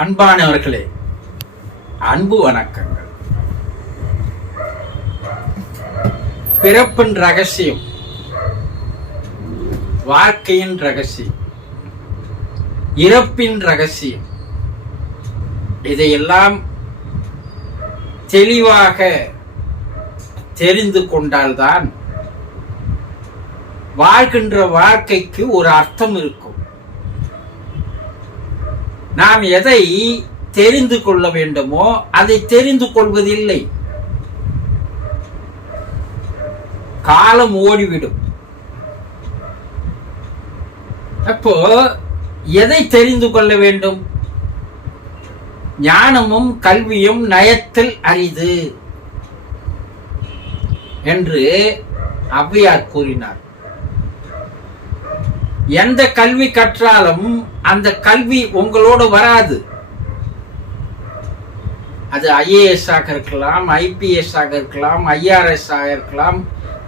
அன்பானவர்களே அன்பு வணக்கங்கள். பிறப்பின் ரகசியம் வாழ்க்கையின் ரகசியம் இறப்பின் ரகசியம் இதையெல்லாம் தெளிவாக தெரிந்து கொண்டால்தான் வாழ்கின்ற வாழ்க்கைக்கு ஒரு அர்த்தம் இருக்கும். நாம் எதை தெரிந்து கொள்ள வேண்டுமோ அதை தெரிந்து கொள்வதில்லை. காலம் ஓடிவிடும். அப்போ எதை தெரிந்து கொள்ள வேண்டும்? ஞானமும் கல்வியும் நயத்தில் அரிது என்று ஔவையார் கூறினார். எந்த கல்வி கற்றாலும் அந்த கல்வி உங்களோடு வராது. அது ஐஏஎஸ் ஆக இருக்கலாம் ஐபிஎஸ் ஆக இருக்கலாம் ஐஆர்எஸ் ஆக இருக்கலாம்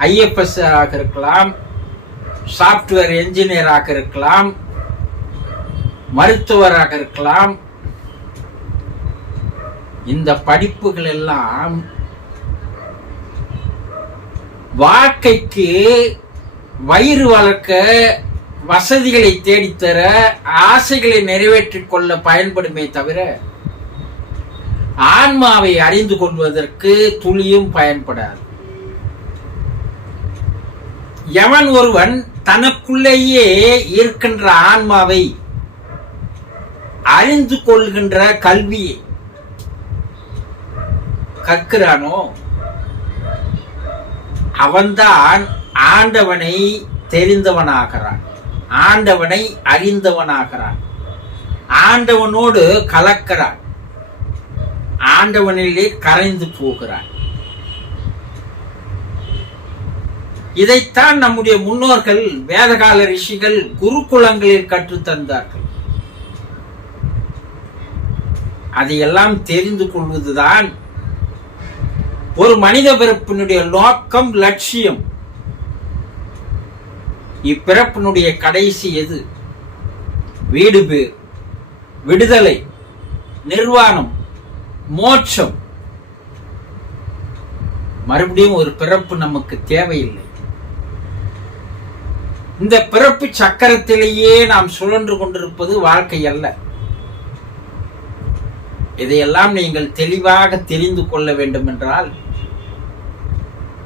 ஐஎஃப்எஸ் ஆக இருக்கலாம் சாப்ட்வேர் என்ஜினியராக இருக்கலாம் மருத்துவராக இருக்கலாம். இந்த படிப்புகள் எல்லாம் வாழ்க்கைக்கு வயிறு வளர்க்க வசதிகளை தேடித்தர ஆசைகளை நிறைவேற்றிக் கொள்ள பயன்படுமே தவிர ஆன்மாவை அறிந்து கொள்வதற்கு துளியும் பயன்படாது. எவன் ஒருவன் தனக்குள்ளேயே இருக்கின்ற ஆன்மாவை அறிந்து கொள்கின்ற கல்வியை கற்கிறானோ அவன்தான் ஆண்டவனை தெரிந்தவனாகிறான். ஆண்டவனை அறிந்தவனாகிறான். ஆண்டவனோடு கலக்கிறான். ஆண்டவனிலே கரைந்து போகிறான். இதைத்தான் நம்முடைய முன்னோர்கள் வேதகால ரிஷிகள் குருகுலங்களில் கற்றுத்தந்தார்கள் அதையெல்லாம் தெரிந்து கொள்வதுதான் ஒரு மனித பிறப்பினுடைய நோக்கம் லட்சியம். இப்பிறப்பினுடைய கடைசி எது? வீடு பேர் விடுதலை நிர்வாணம் மோட்சம். மறுபடியும் ஒரு பிறப்பு நமக்கு தேவையில்லை. இந்த பிறப்பு சக்கரத்திலேயே நாம் சுழன்று கொண்டிருப்பது வாழ்க்கை அல்ல. இதையெல்லாம் நீங்கள் தெளிவாக தெரிந்து கொள்ள வேண்டும் என்றால்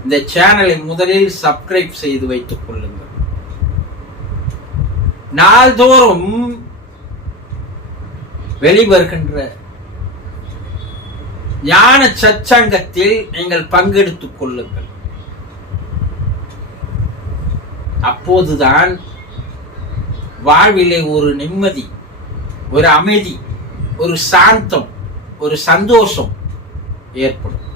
இந்த சேனலை முதலில் சப்ஸ்கிரைப் செய்து வைத்துக் கொள்ளுங்கள். நாள்தோறும் வெளிவருகின்ற ஞான சச்சங்கத்தில் நீங்கள் பங்கெடுத்துக் கொள்ளுங்கள். அப்போதுதான் வாழ்விலே ஒரு நிம்மதி ஒரு அமைதி ஒரு சாந்தம் ஒரு சந்தோஷம் ஏற்படும்.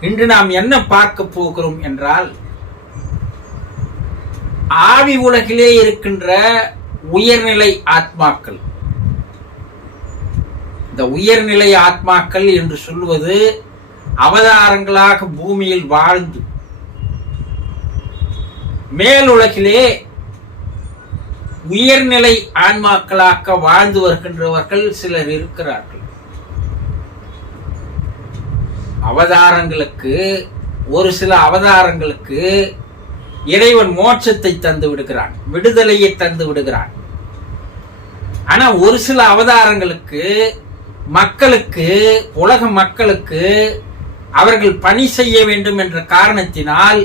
இன்று நாம் என்ன பார்க்க போகிறோம் என்றால் ஆவி உலகிலே இருக்கின்ற உயர்நிலை ஆத்மாக்கள். இந்த உயர்நிலை ஆத்மாக்கள் என்று சொல்வது அவதாரங்களாக பூமியில் வாழ்ந்து மேலுலகிலே உயர்நிலை ஆன்மாக்களாக வாழ்ந்து வருகின்றவர்கள் சிலர் இருக்கிறார்கள். அவதாரங்களுக்கு ஒரு சில அவதாரங்களுக்கு இறைவன் மோட்சத்தை தந்து விடுகிறான் விடுதலையை தந்து விடுகிறான். ஆனா ஒரு சில அவதாரங்களுக்கு மக்களுக்கு உலக மக்களுக்கு அவர்கள் பணி செய்ய வேண்டும் என்ற காரணத்தினால்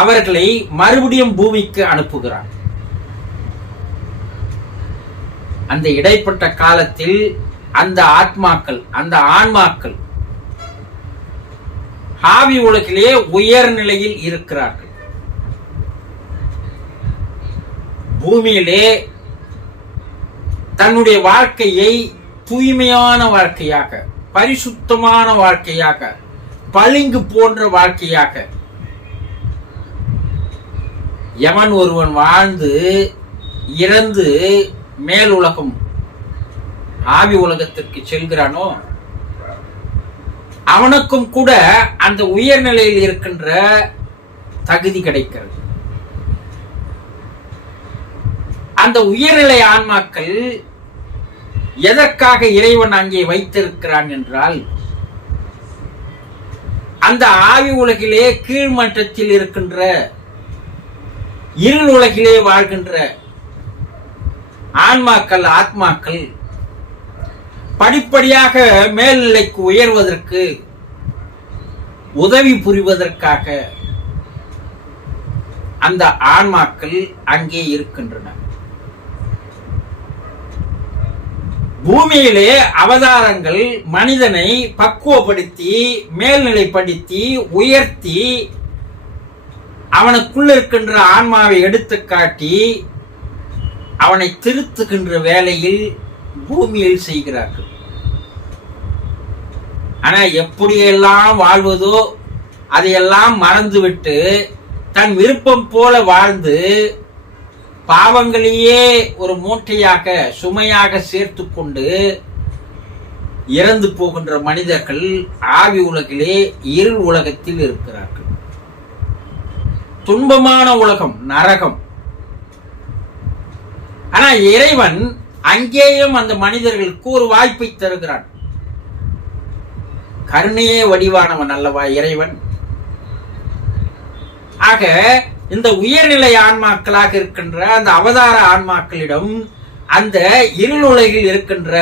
அவர்களை மறுபடியும் பூமிக்கு அனுப்புகிறான். அந்த இடைப்பட்ட காலத்தில் அந்த ஆத்மாக்கள் அந்த ஆன்மாக்கள் ஆவி உலகிலே உயர்நிலையில் இருக்கிறார்கள். பூமியிலே தன்னுடைய வாழ்க்கையை தூய்மையான வாழ்க்கையாக பரிசுத்தமான வாழ்க்கையாக பளிங்கு போன்ற வாழ்க்கையாக எவன் ஒருவன் வாழ்ந்து இறந்து மேல் உலகம் ஆவி உலகத்திற்கு செல்கிறானோ அவனுக்கும் கூட அந்த உயர்நிலையில் இருக்கின்ற தகுதி கிடைக்கிறது. அந்த உயர்நிலை ஆன்மாக்கள் எதற்காக இறைவன் அங்கே வைத்திருக்கிறான் என்றால் அந்த ஆவி உலகிலே கீழ்மட்டத்தில் இருக்கின்ற இருள் உலகிலே வாழ்கின்ற ஆன்மாக்கள் ஆத்மாக்கள் படிப்படியாக மேல்நிலைக்கு உயர்வதற்கு உதவி புரிவதற்காக அந்த ஆன்மாக்கள் அங்கே இருக்கின்றன. பூமியிலே அவதாரங்கள் மனிதனை பக்குவப்படுத்தி மேல்நிலைப்படுத்தி உயர்த்தி அவனுக்குள்ள இருக்கின்ற ஆன்மாவை எடுத்து காட்டி அவனை திருத்துகின்ற வேலையில் பூமியில் செய்கிறார்கள். ஆனா எப்படியெல்லாம் வாழ்வதோ அதையெல்லாம் மறந்துவிட்டு தன் விருப்பம் போல வாழ்ந்து பாவங்களையே ஒரு மூட்டையாக சுமையாக சேர்த்து கொண்டு இறந்து போகின்ற மனிதர்கள் ஆவி உலகிலே இருள் உலகத்தில் இருக்கிறார்கள். துன்பமான உலகம் நரகம். ஆனா இறைவன் அங்கேயும் அந்த மனிதர்களுக்கு ஒரு வாய்ப்பை தருகிறான். கருணையே வடிவானவன் அல்லவா இறைவன்? ஆக இந்த உயர்நிலை ஆன்மாக்களாக இருக்கின்ற அந்த அவதார ஆன்மாக்களிடம் அந்த இருளுலகில் இருக்கின்ற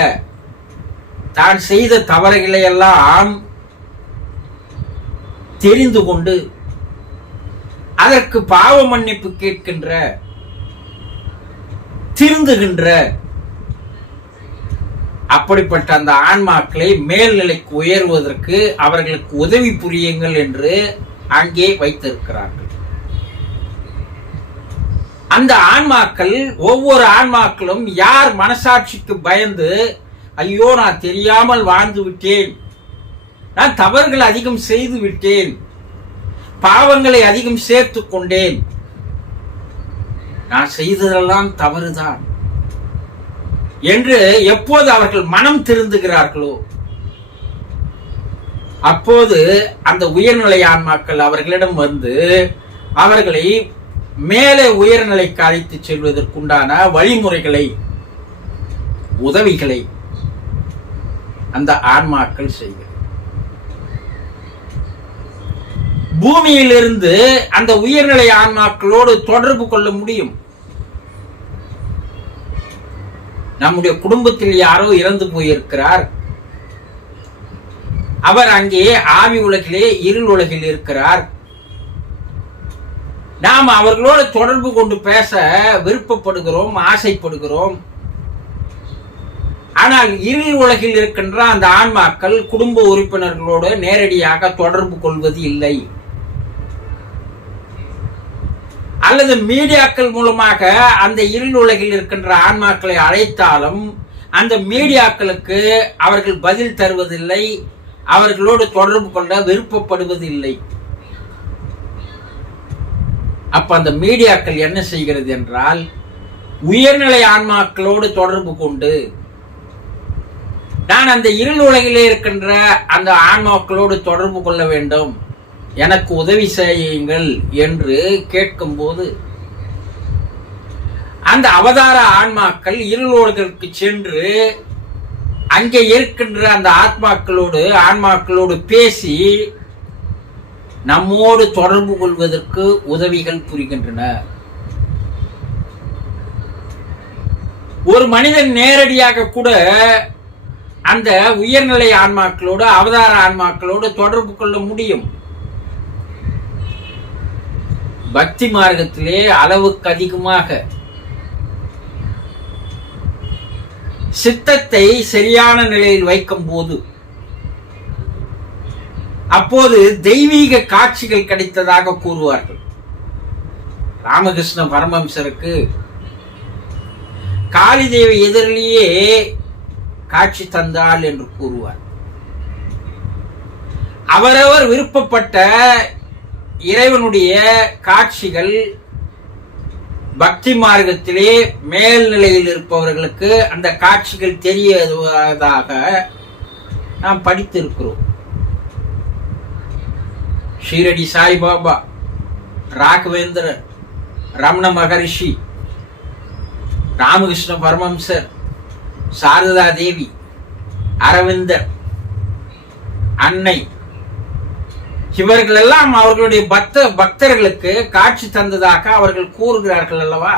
தான் செய்த தவறுகளை எல்லாம் தெரிந்து கொண்டு அதற்கு பாவ மன்னிப்பு கேட்கின்ற திருந்துகின்ற அப்படிப்பட்ட அந்த ஆன்மாக்களை மேல்நிலைக்கு உயர்வதற்கு அவர்களுக்கு உதவி புரியுங்கள் என்று அங்கே வைத்திருக்கிறார்கள். அந்த ஆன்மாக்கள் ஒவ்வொரு ஆன்மாக்களும் யார் மனசாட்சிக்கு பயந்து ஐயோ நான் தெரியாமல் வாழ்ந்து விட்டேன். நான் தவறுகள் அதிகம் செய்து விட்டேன். பாவங்களை அதிகம் சேர்த்து கொண்டேன். நான் செய்ததெல்லாம் தவறுதான். என்று எப்போது அவர்கள் மனம் திருந்துகிறார்களோ அப்போது அந்த உயர்நிலை ஆன்மாக்கள் அவர்களிடம் வந்து அவர்களை மேலே உயர்நிலைக்கு அழைத்து செல்வதற்குண்டான வழிமுறைகளை உதவிகளை அந்த ஆன்மாக்கள் செய்கிறது. பூமியிலிருந்து அந்த உயர்நிலை ஆன்மாக்களோடு தொடர்பு கொள்ள முடியும். நம்முடைய குடும்பத்தில் யாரோ இறந்து போயிருக்கிறார். அவர் அங்கே ஆவி உலகிலே இருள் உலகில் இருக்கிறார். நாம் அவர்களோடு தொடர்பு கொண்டு பேச விருப்பப்படுகிறோம் ஆசைப்படுகிறோம். ஆனால் இருள் உலகில் இருக்கின்ற அந்த ஆன்மாக்கள் குடும்ப உறுப்பினர்களோடு நேரடியாக தொடர்பு கொள்வது இல்லை. அல்லது மீடியாக்கள் மூலமாக அந்த இருள் உலகில் இருக்கின்ற ஆன்மாக்களை அழைத்தாலும் அந்த மீடியாக்களுக்கு அவர்கள் பதில் தருவதில்லை அவர்களோடு தொடர்பு கொள்ள விருப்பப்படுவதில்லை. அப்ப அந்த மீடியாக்கள் என்ன செய்கிறது என்றால் உயர்நிலை ஆன்மாக்களோடு தொடர்பு கொண்டு நான் அந்த இருள் உலகிலே இருக்கின்ற அந்த ஆன்மாக்களோடு தொடர்பு கொள்ள வேண்டும் எனக்கு உதவி செய்யுங்கள் என்று கேட்கும்போது அந்த அவதார ஆன்மாக்கள் இருள் உலகிற்கு சென்று அங்கே இருக்கின்ற அந்த ஆத்மாக்களோடு ஆன்மாக்களோடு பேசி நம்மோடு தொடர்பு கொள்வதற்கு உதவிகள் புரிகின்றன. ஒரு மனிதன் நேரடியாக கூட அந்த உயர்நிலை ஆன்மாக்களோடு அவதார ஆன்மாக்களோடு தொடர்பு கொள்ள முடியும். பக்தி மார்க்கத்திலே அளவுக்கு அதிகமாக. சித்தத்தை சரியான நிலையில் வைக்கும் போது அப்போது தெய்வீக காட்சிகள் கிடைத்ததாக கூறுவார்கள். ராமகிருஷ்ண பரமஹம்சருக்கு காளி தேவி எதிரிலேயே காட்சி தந்தாள் என்று கூறுவார். அவரவர் விருப்பப்பட்ட இறைவனுடைய காட்சிகள் பக்தி மார்க்கத்திலே மேல்நிலையில் இருப்பவர்களுக்கு அந்த காட்சிகள் தெரியாததாக நாம் படித்திருக்கிறோம். ஷீரடி சாய்பாபா ராகவேந்திர ரமண மகரிஷி ராமகிருஷ்ண பரமம்சர் சாரதா தேவி அரவிந்தர் அன்னை இவர்களெல்லாம் அவர்களுடைய பக்த பக்தர்களுக்கு காட்சி தந்ததாக அவர்கள் கூறுகிறார்கள் அல்லவா?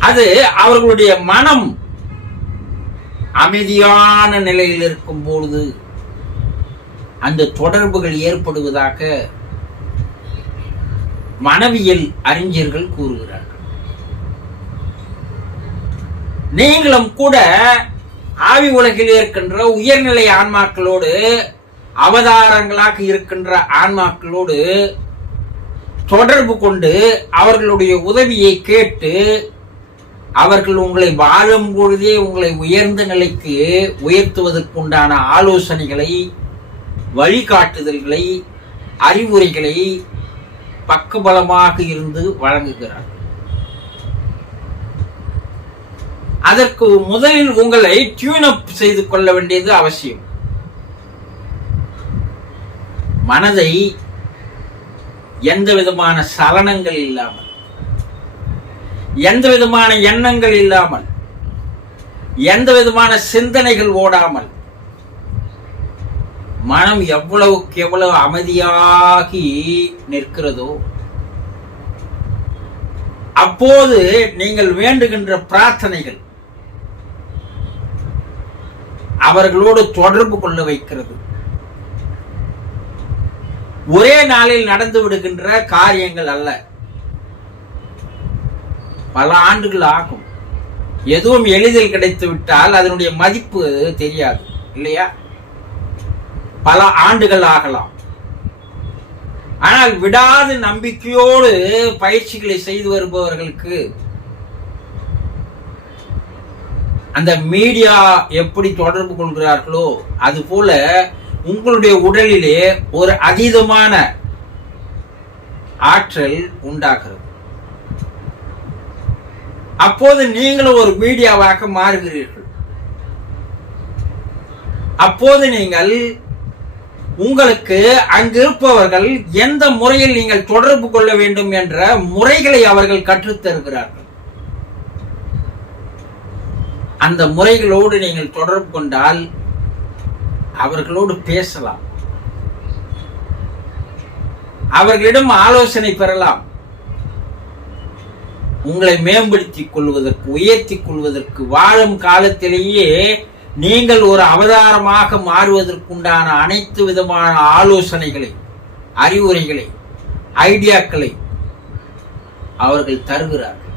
அது அவர்களுடைய மனம் அமைதியான நிலையில் இருக்கும் பொழுது அந்த தொடர்புகள் ஏற்படுவதாக மனவியல் அறிஞர்கள் கூறுகிறார்கள். நீங்களும் கூட ஆவி உலகில் இருக்கின்ற உயர்நிலை ஆன்மாக்களோடு அவதாரங்களாக இருக்கின்ற ஆன்மாக்களோடு தொடர்பு கொண்டு அவர்களுடைய உதவியை கேட்டு அவர்கள் உங்களை வாழும் பொழுதே உங்களை உயர்ந்த நிலைக்கு உயர்த்துவதற்குண்டான ஆலோசனைகளை வழிகாட்டுதல்களை அறிவுரைகளை பக்கபலமாக இருந்து வழங்குகிறார் அதற்கு முதலில் உங்களை டியூன் அப் செய்து கொள்ள வேண்டியது அவசியம். மனதை எந்த விதமான சலனங்கள் இல்லாமல் எந்த விதமான எண்ணங்கள் இல்லாமல் எந்த விதமான சிந்தனைகள் ஓடாமல் மனம் எவ்வளவுக்கு எவ்வளவு அமைதியாகி நிற்கிறதோ அப்போது நீங்கள் வேண்டுகின்ற பிரார்த்தனைகள் அவர்களோடு தொடர்பு கொள்ள வைக்கிறது. ஒரே நாளில் நடந்து விடுகின்ற காரியங்கள் அல்ல. பல ஆண்டுகள் ஆகும் எதுவும் எளிதில் கிடைத்து விட்டால் அதனுடைய மதிப்பு தெரியாது இல்லையா? பல ஆண்டுகள் ஆகலாம். ஆனால் விடாது நம்பிக்கையோடு பயிற்சிகளை செய்து வருபவர்களுக்கு அந்த மீடியா எப்படி தொடர்பு கொள்கிறார்களோ அது போல உங்களுடைய உடலிலே ஒரு அதீதமான ஆற்றல் உண்டாகிறது. அப்போது நீங்களும் ஒரு மீடியாவாக மாறுகிறீர்கள். அப்போது நீங்கள் உங்களுக்கு அங்கிருப்பவர்கள் எந்த முறையில் நீங்கள் தொடர்பு கொள்ள வேண்டும் என்ற முறைகளை அவர்கள் கற்றுத்தருகிறார்கள் அந்த முறைகளோடு நீங்கள் தொடர்பு கொண்டால் அவர்களோடு பேசலாம். அவர்களிடம் ஆலோசனை பெறலாம். உங்களை மேம்படுத்திக் கொள்வதற்கு உயர்த்தி கொள்வதற்கு வாழும் காலத்திலேயே நீங்கள் ஒரு அவதாரமாக மாறுவதற்குண்டான அனைத்து விதமான ஆலோசனைகளை அறிவுரைகளை ஐடியாக்களை அவர்கள் தருகிறார்கள்.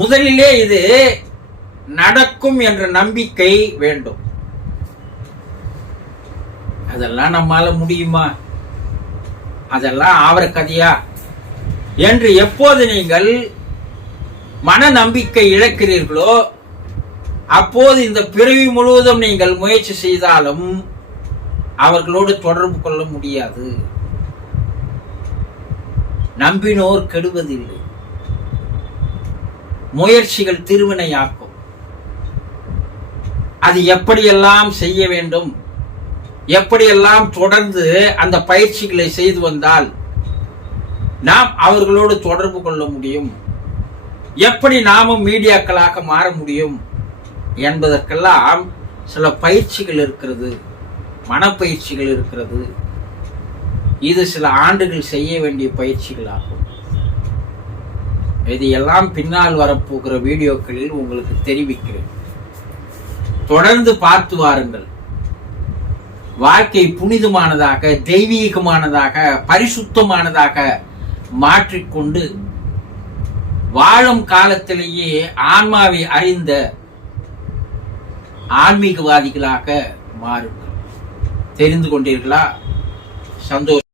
முதலிலே இது நடக்கும் என்ற நம்பிக்கை வேண்டும். அதெல்லாம் நம்மால முடியுமா? அதெல்லாம் ஆவர கதையா? என்று எப்போது நீங்கள் மன நம்பிக்கை இழக்கிறீர்களோ அப்போது இந்த பிறவி முழுவதும் நீங்கள் முயற்சி செய்தாலும் அவர்களோடு தொடர்பு கொள்ள முடியாது. நம்பினோர் கெடுவதில்லை. முயற்சிகள் திருவினையாக்கும். அது எப்படியெல்லாம் செய்ய வேண்டும்? எப்படியெல்லாம் தொடர்ந்து அந்த பயிற்சிகளை செய்து வந்தால் நாம் அவர்களோடு தொடர்பு கொள்ள முடியும். எப்படி நாமும் மீடியாக்களாக மாற முடியும் என்பதற்கெல்லாம் சில பயிற்சிகள் இருக்கிறது மனப்பயிற்சிகள் இருக்கிறது. இது சில ஆண்டுகள் செய்ய வேண்டிய பயிற்சிகளாகும். இதையெல்லாம் பின்னால் வரப்போகிற வீடியோக்களில் உங்களுக்கு தெரிவிக்கிறேன். தொடர்ந்து பார்த்து வாருங்கள். வாழ்க்கை புனிதமானதாக தெய்வீகமானதாக பரிசுத்தமானதாக மாற்றிக்கொண்டு வாழும் காலத்திலேயே ஆன்மாவை அறிந்த ஆன்மீகவாதிகளாக மாறுங்கள். தெரிந்து கொண்டீர்களா? சந்தோஷம்.